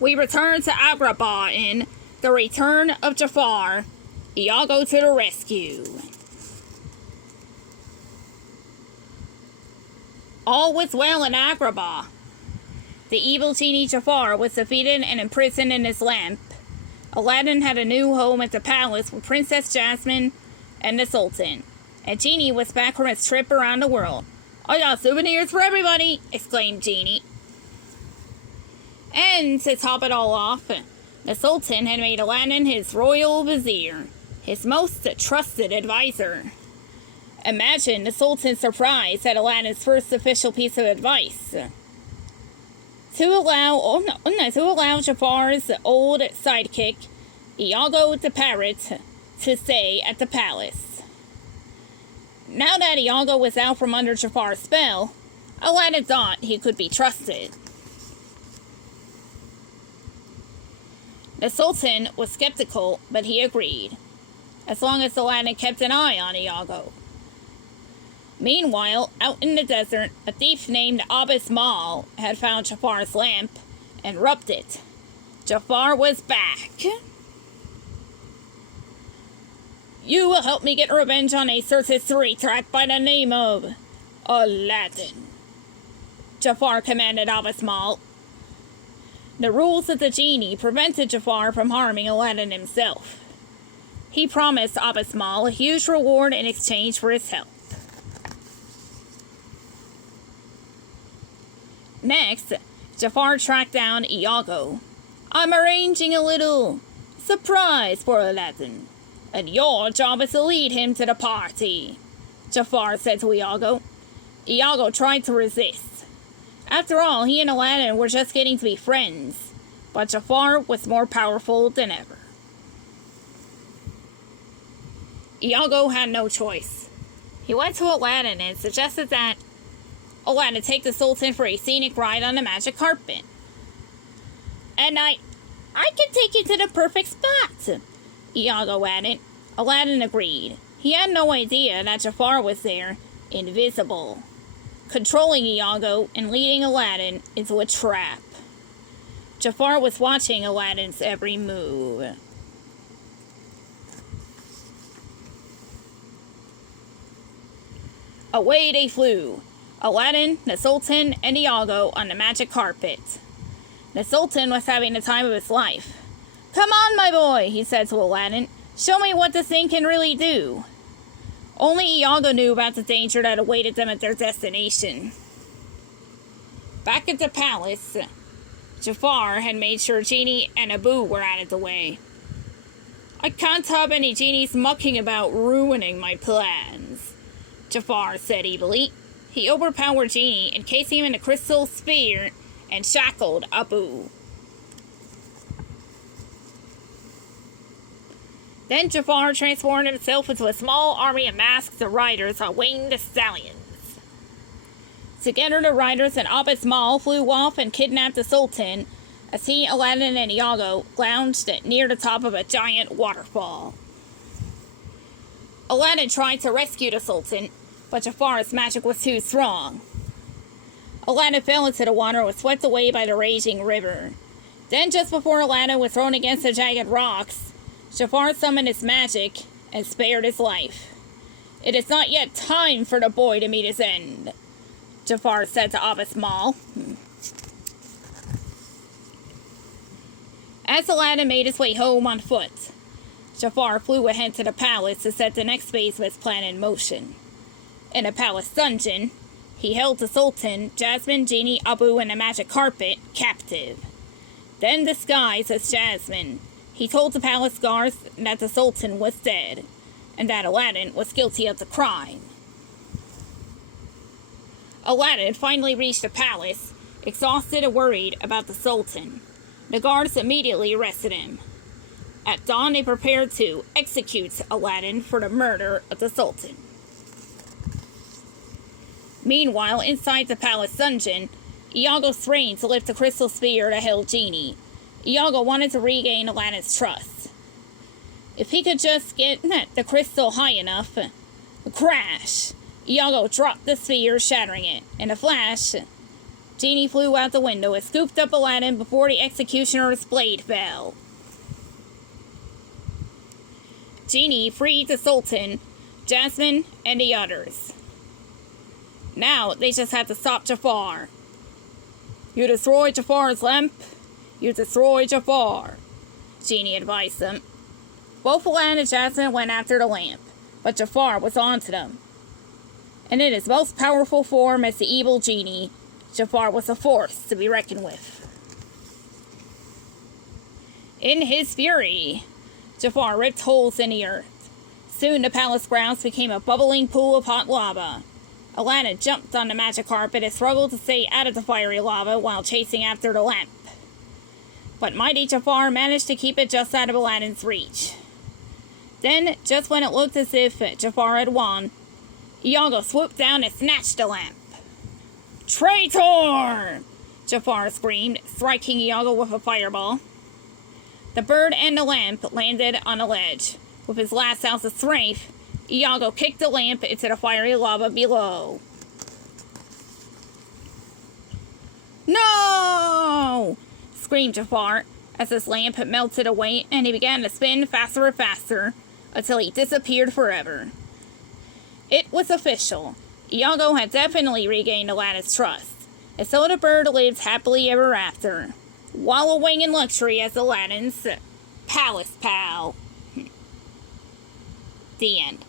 We return to Agrabah in The Return of Jafar. Iago to the rescue. All was well in Agrabah. The evil genie Jafar was defeated and imprisoned in his lamp. Aladdin had a new home at the palace with Princess Jasmine and the Sultan. And Genie was back from his trip around the world. "I got souvenirs for everybody!" exclaimed Genie. And to top it all off, the Sultan had made Aladdin his royal vizier, his most trusted advisor. Imagine the Sultan's surprise at Aladdin's first official piece of advice. To allow Jafar's old sidekick, Iago the parrot, to stay at the palace. Now that Iago was out from under Jafar's spell, Aladdin thought he could be trusted. The Sultan was skeptical, but he agreed, as long as Aladdin kept an eye on Iago. Meanwhile, out in the desert, a thief named Abis had found Jafar's lamp and rubbed it. Jafar was back. "You will help me get revenge on a certain three-track by the name of Aladdin," Jafar commanded Abis. The rules of the genie prevented Jafar from harming Aladdin himself. He promised Abis a huge reward in exchange for his help. Next, Jafar tracked down Iago. "I'm arranging a little surprise for Aladdin, and your job is to lead him to the party," Jafar said to Iago. Iago tried to resist. After all, he and Aladdin were just getting to be friends, but Jafar was more powerful than ever. Iago had no choice. He went to Aladdin and suggested that Aladdin take the Sultan for a scenic ride on the magic carpet. "And I can take you to the perfect spot," Iago added. Aladdin agreed. He had no idea that Jafar was there, invisible, controlling Iago and leading Aladdin into a trap. Jafar was watching Aladdin's every move. Away they flew, Aladdin, the Sultan, and Iago on the magic carpet. The Sultan was having the time of his life. "Come on, my boy," he said to Aladdin. "Show me what this thing can really do." Only Iago knew about the danger that awaited them at their destination. Back at the palace, Jafar had made sure Genie and Abu were out of the way. "I can't have any genies mucking about ruining my plans," Jafar said evilly. He overpowered Genie, encased him in a crystal sphere, and shackled Abu. Then Jafar transformed himself into a small army of masked riders on winged stallions. Together, the riders and Abis flew off and kidnapped the Sultan as he, Aladdin, and Iago lounged near the top of a giant waterfall. Aladdin tried to rescue the Sultan, but Jafar's magic was too strong. Aladdin fell into the water and was swept away by the raging river. Then, just before Aladdin was thrown against the jagged rocks, Jafar summoned his magic and spared his life. "It is not yet time for the boy to meet his end," Jafar said to Abis. As Aladdin made his way home on foot, Jafar flew ahead to the palace to set the next phase of his plan in motion. In a palace dungeon, he held the Sultan, Jasmine, Genie, Abu, and the magic carpet captive. Then, disguised as Jasmine, he told the palace guards that the Sultan was dead, and that Aladdin was guilty of the crime. Aladdin finally reached the palace, exhausted and worried about the Sultan. The guards immediately arrested him. At dawn, they prepared to execute Aladdin for the murder of the Sultan. Meanwhile, inside the palace dungeon, Iago strained to lift the crystal sphere that held Genie. Iago wanted to regain Aladdin's trust. If he could just get the crystal high enough. Crash! Iago dropped the sphere, shattering it. In a flash, Genie flew out the window and scooped up Aladdin before the executioner's blade fell. Genie freed the Sultan, Jasmine, and the others. Now they just had to stop Jafar. You destroyed Jafar's lamp, you destroyed Jafar, Genie advised them. Both Aladdin and Jasmine went after the lamp, but Jafar was onto them. And in his most powerful form as the evil genie, Jafar was a force to be reckoned with. In his fury, Jafar ripped holes in the earth. Soon the palace grounds became a bubbling pool of hot lava. Aladdin jumped on the magic carpet and struggled to stay out of the fiery lava while chasing after the lamp. But mighty Jafar managed to keep it just out of Aladdin's reach. Then, just when it looked as if Jafar had won, Iago swooped down and snatched the lamp. Traitor! Jafar screamed, striking Iago with a fireball. The bird and the lamp landed on a ledge. With his last ounce of strength, Iago kicked the lamp into the fiery lava below. No! Screamed Jafar as his lamp melted away and he began to spin faster and faster until he disappeared forever. It was official. Iago had definitely regained Aladdin's trust, and so the bird lived happily ever after, wallowing in luxury as Aladdin's palace pal. The end.